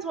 guys,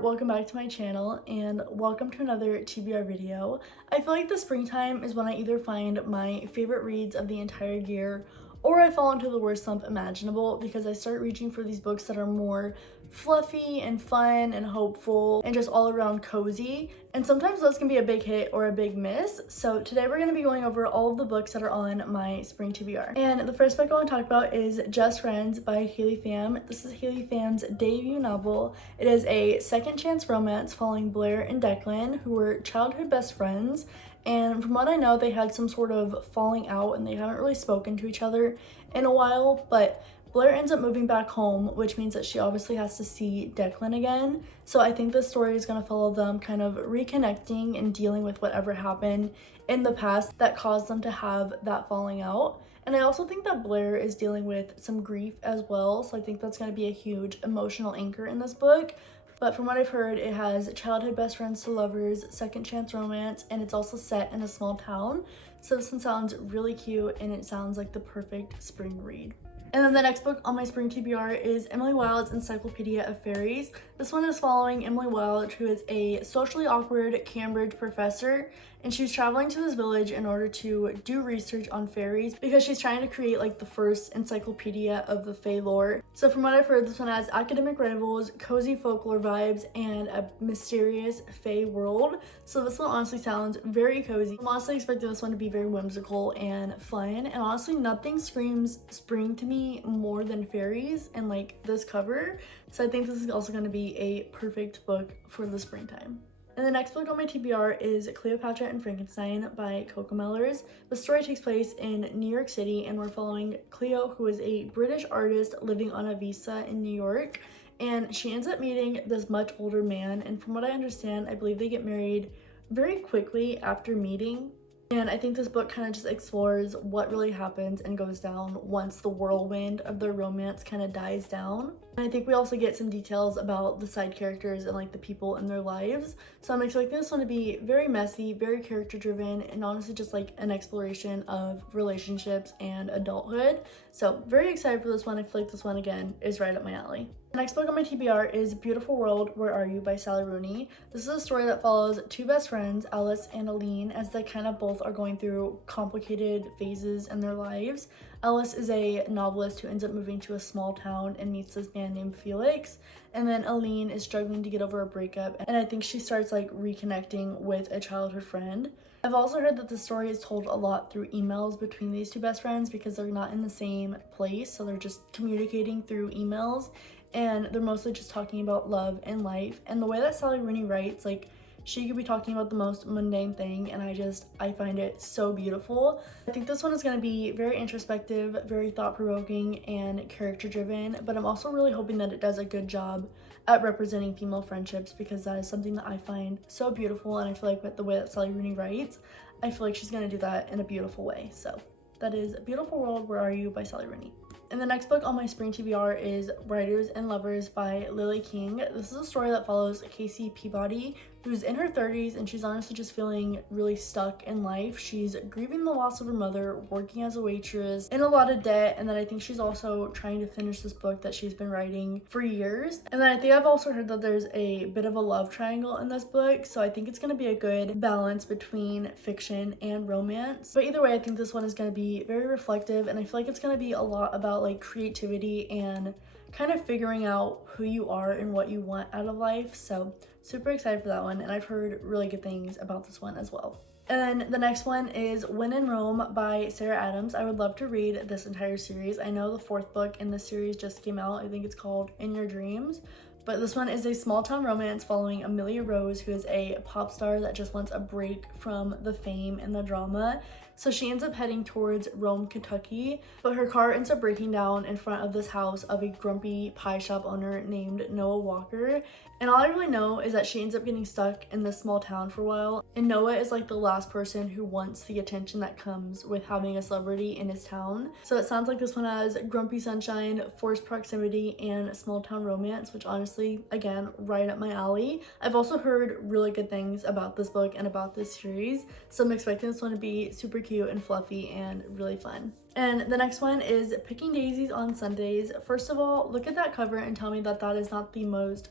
welcome back to my channel, and welcome to another TBR video. I feel like the springtime is when I either find my favorite reads of the entire year or I fall into the worst slump imaginable because I start reaching for these books that are more fluffy and fun and hopeful and just all around cozy, and sometimes those can be a big hit or a big miss. So today we're going to be going over all of the books that are on my spring TBR. And the first book I want to talk about is Just Friends by Haley Pham. This is Haley Pham's debut novel. It is a second chance romance following Blair and Declan, who were childhood best friends. And from what I know, they had some sort of falling out and they haven't really spoken to each other in a while, but Blair ends up moving back home, which means that she obviously has to see Declan again. So I think this story is going to follow them kind of reconnecting and dealing with whatever happened in the past that caused them to have that falling out. And I also think that Blair is dealing with some grief as well, so I think that's going to be a huge emotional anchor in this book. But from what I've heard, it has childhood best friends to lovers, second chance romance, and it's also set in a small town. So this one sounds really cute and it sounds like the perfect spring read. And then the next book on my spring TBR is Emily Wilde's Encyclopedia of Fairies. This one is following Emily Wilde, who is a socially awkward Cambridge professor, and she's traveling to this village in order to do research on fairies because she's trying to create like the first encyclopedia of the fae lore. So from what I've heard, this one has academic rivals, cozy folklore vibes, and a mysterious fae world. So this one honestly sounds very cozy. I'm honestly expecting this one to be very whimsical and fun, and honestly nothing screams spring to me more than fairies and like this cover. So I think this is also going to be a perfect book for the springtime. And the next book on my TBR is Cleopatra and Frankenstein by Coco Mellors. The story takes place in New York City, and we're following Cleo, who is a British artist living on a visa in New York. And she ends up meeting this much older man, and from what I understand, I believe they get married very quickly after meeting. And I think this book kind of just explores what really happens and goes down once the whirlwind of their romance kind of dies down. And I think we also get some details about the side characters and like the people in their lives. So I'm expecting this one to be very messy, very character driven, and honestly just like an exploration of relationships and adulthood. So very excited for this one. I feel like this one again is right up my alley. The next book on my TBR is Beautiful World, Where Are You by Sally Rooney. This is a story that follows two best friends, Alice and Aline, as they kind of both are going through complicated phases in their lives. Alice is a novelist who ends up moving to a small town and meets this man named Felix. And then Aline is struggling to get over a breakup, and I think she starts like reconnecting with a childhood friend. I've also heard that the story is told a lot through emails between these two best friends because they're not in the same place, so they're just communicating through emails. And they're mostly just talking about love and life. And the way that Sally Rooney writes, like, she could be talking about the most mundane thing, and I find it so beautiful. I think this one is going to be very introspective, very thought-provoking, and character-driven, but I'm also really hoping that it does a good job at representing female friendships because that is something that I find so beautiful, and I feel like with the way that Sally Rooney writes, I feel like she's going to do that in a beautiful way. So that is Beautiful World, Where Are You by Sally Rooney. And the next book on my spring TBR is Writers and Lovers by Lily King. This is a story that follows Casey Peabody, who's in her 30s, and she's honestly just feeling really stuck in life. She's grieving the loss of her mother, working as a waitress, in a lot of debt, and then I think she's also trying to finish this book that she's been writing for years. And then I think I've also heard that there's a bit of a love triangle in this book, so I think it's going to be a good balance between fiction and romance. But either way, I think this one is going to be very reflective, and I feel like it's going to be a lot about like creativity and kind of figuring out who you are and what you want out of life. So super excited for that one, and I've heard really good things about this one as well. And then the next one is When in Rome by Sarah Adams. I would love to read this entire series. I know the fourth book in this series just came out. I think it's called In Your Dreams. But this one is a small town romance following Amelia Rose, who is a pop star that just wants a break from the fame and the drama. So she ends up heading towards Rome, Kentucky, but her car ends up breaking down in front of this house of a grumpy pie shop owner named Noah Walker. And all I really know is that she ends up getting stuck in this small town for a while, and Noah is like the last person who wants the attention that comes with having a celebrity in his town. So it sounds like this one has grumpy sunshine, forced proximity, and small town romance, which honestly, again, right up my alley. I've also heard really good things about this book and about this series, so I'm expecting this one to be super cute and fluffy and really fun. And the next one is Picking Daisies on Sundays. First of all, look at that cover and tell me that that is not the most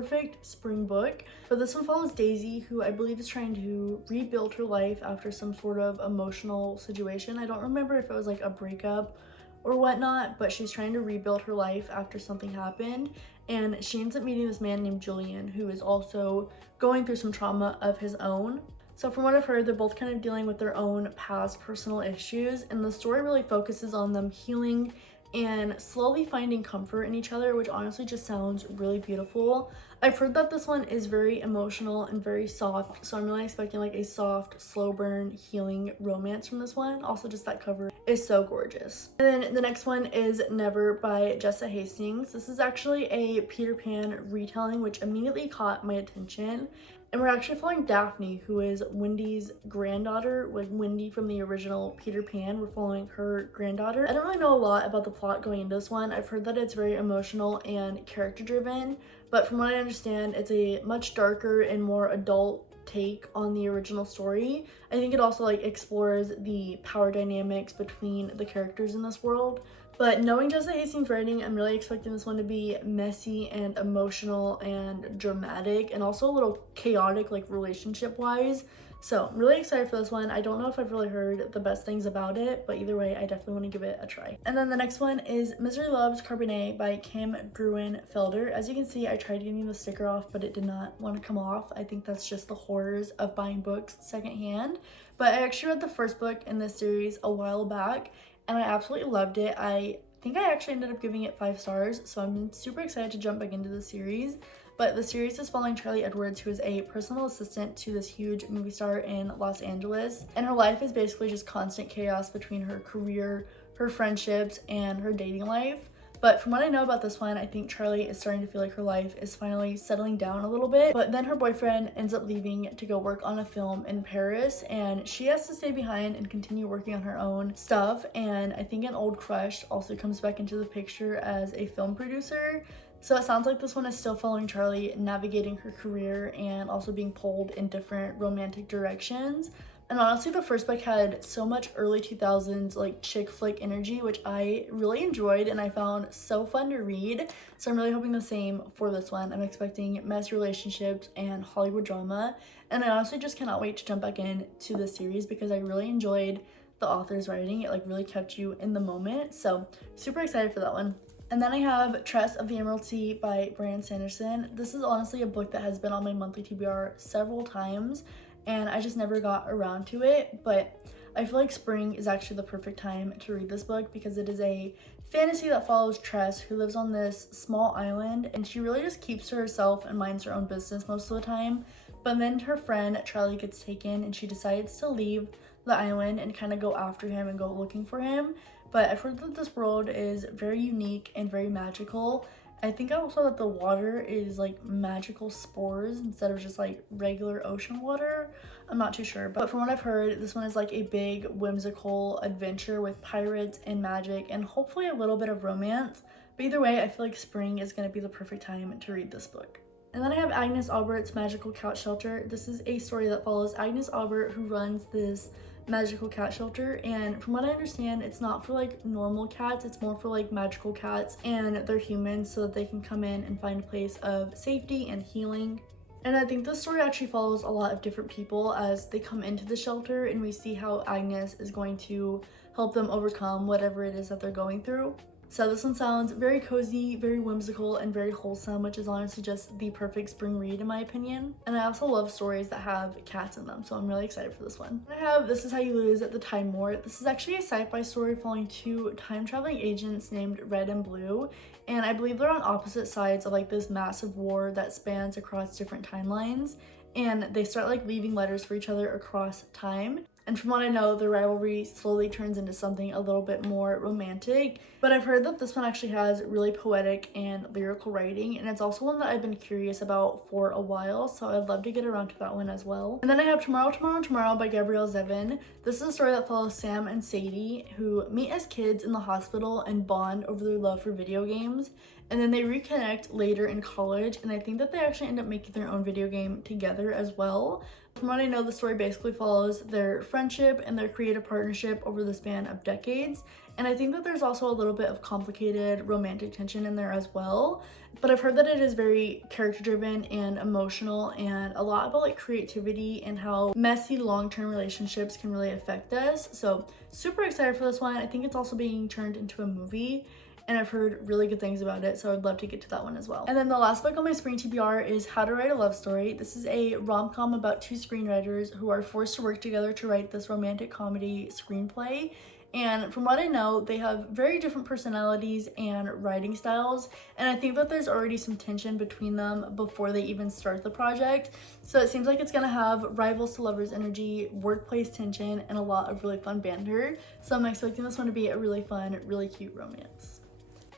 perfect spring book. But this one follows Daisy, who I believe is trying to rebuild her life after some sort of emotional situation. I don't remember if it was like a breakup or whatnot, but she's trying to rebuild her life after something happened, and she ends up meeting this man named Julian, who is also going through some trauma of his own. So from what I've heard, they're both kind of dealing with their own past personal issues, and the story really focuses on them healing and slowly finding comfort in each other, which honestly just sounds really beautiful. I've heard that this one is very emotional and very soft, so I'm really expecting like a soft, slow burn, healing romance from this one. Also, just that cover is so gorgeous. And then the next one is Never by Jessa Hastings. This is actually a Peter Pan retelling, which immediately caught my attention. And we're actually following Daphne, who is Wendy's granddaughter, like Wendy from the original Peter Pan. We're following her granddaughter. I don't really know a lot about the plot going into this one. I've heard that it's very emotional and character driven, but from what I understand, it's a much darker and more adult take on the original story. I think it also like explores the power dynamics between the characters in this world. But knowing Jessa Hastings' writing, I'm really expecting this one to be messy and emotional and dramatic and also a little chaotic, like relationship-wise. So I'm really excited for this one. I don't know if I've really heard the best things about it, but either way, I definitely want to give it a try. And then the next one is Misery Loves Carbonet by Kim Gruen-Felder. As you can see, I tried getting the sticker off, but it did not want to come off. I think that's just the horrors of buying books secondhand. But I actually read the first book in this series a while back, and I absolutely loved it. I think I actually ended up giving it 5 stars, so I'm super excited to jump back into the series. But the series is following Charlie Edwards, who is a personal assistant to this huge movie star in Los Angeles, and her life is basically just constant chaos between her career, her friendships, and her dating life. But from what I know about this one, I think Charlie is starting to feel like her life is finally settling down a little bit. But then her boyfriend ends up leaving to go work on a film in Paris, and she has to stay behind and continue working on her own stuff. And I think an old crush also comes back into the picture as a film producer. So it sounds like this one is still following Charlie navigating her career and also being pulled in different romantic directions. And honestly, the first book had so much early 2000s like chick flick energy, which I really enjoyed and I found so fun to read. So I'm really hoping the same for this one. I'm expecting messy relationships and Hollywood drama. And I honestly just cannot wait to jump back into this series because I really enjoyed the author's writing. It like really kept you in the moment. So super excited for that one. And then I have Tress of the Emerald Sea by Brandon Sanderson. This is honestly a book that has been on my monthly TBR several times, and I just never got around to it, but I feel like spring is actually the perfect time to read this book because it is a fantasy that follows Tress, who lives on this small island, and she really just keeps to herself and minds her own business most of the time. But then her friend Charlie gets taken and she decides to leave the island and kind of go after him and go looking for him. But I've heard that this world is very unique and very magical. I think I also that the water is like magical spores instead of just like regular ocean water. I'm not too sure, but from what I've heard, this one is like a big whimsical adventure with pirates and magic and hopefully a little bit of romance. But either way, I feel like spring is going to be the perfect time to read this book. And then I have Agnes Albert's Magical Cat Shelter. This is a story that follows Agnes Albert, who runs this magical cat shelter, and from what I understand, it's not for like normal cats, it's more for like magical cats and they're humans so that they can come in and find a place of safety and healing. And I think this story actually follows a lot of different people as they come into the shelter, and we see how Agnes is going to help them overcome whatever it is that they're going through. So this one sounds very cozy, very whimsical, and very wholesome, which is honestly just the perfect spring read in my opinion. And I also love stories that have cats in them, so I'm really excited for this one. I have This Is How You Lose the Time War. This is actually a sci-fi story following 2 time-traveling agents named Red and Blue, and I believe they're on opposite sides of like this massive war that spans across different timelines, and they start like leaving letters for each other across time. And from what I know, the rivalry slowly turns into something a little bit more romantic. But I've heard that this one actually has really poetic and lyrical writing, and it's also one that I've been curious about for a while, so I'd love to get around to that one as well. And then I have Tomorrow, Tomorrow, Tomorrow by Gabrielle Zevin. This is a story that follows Sam and Sadie, who meet as kids in the hospital and bond over their love for video games. And then they reconnect later in college, and I think that they actually end up making their own video game together as well. From what I know, the story basically follows their friendship and their creative partnership over the span of decades, And I think that there's also a little bit of complicated romantic tension in there as well. But I've heard that it is very character driven and emotional, and a lot about like creativity and how messy long-term relationships can really affect us. So super excited for this one. I think it's also being turned into a movie, and I've heard really good things about it, so I'd love to get to that one as well. And then the last book on my spring TBR is How to Write a Love Story. This is a rom-com about two screenwriters who are forced to work together to write this romantic comedy screenplay. And from what I know, they have very different personalities and writing styles, and I think that there's already some tension between them before they even start the project. So it seems like it's gonna have rivals to lovers energy, workplace tension, and a lot of really fun banter. So I'm expecting this one to be a really fun, really cute romance.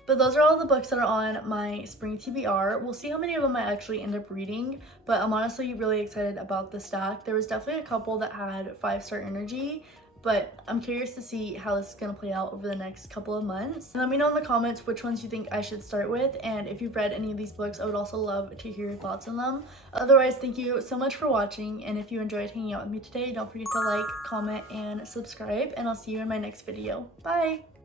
But those are all the books that are on my spring TBR. We'll see how many of them I actually end up reading, but I'm honestly really excited about the stack. There was definitely a couple that had 5-star energy, but I'm curious to see how this is going to play out over the next couple of months. And let me know in the comments which ones you think I should start with, and if you've read any of these books, I would also love to hear your thoughts on them. Otherwise, thank you so much for watching, and if you enjoyed hanging out with me today, don't forget to like, comment, and subscribe, and I'll see you in my next video. Bye!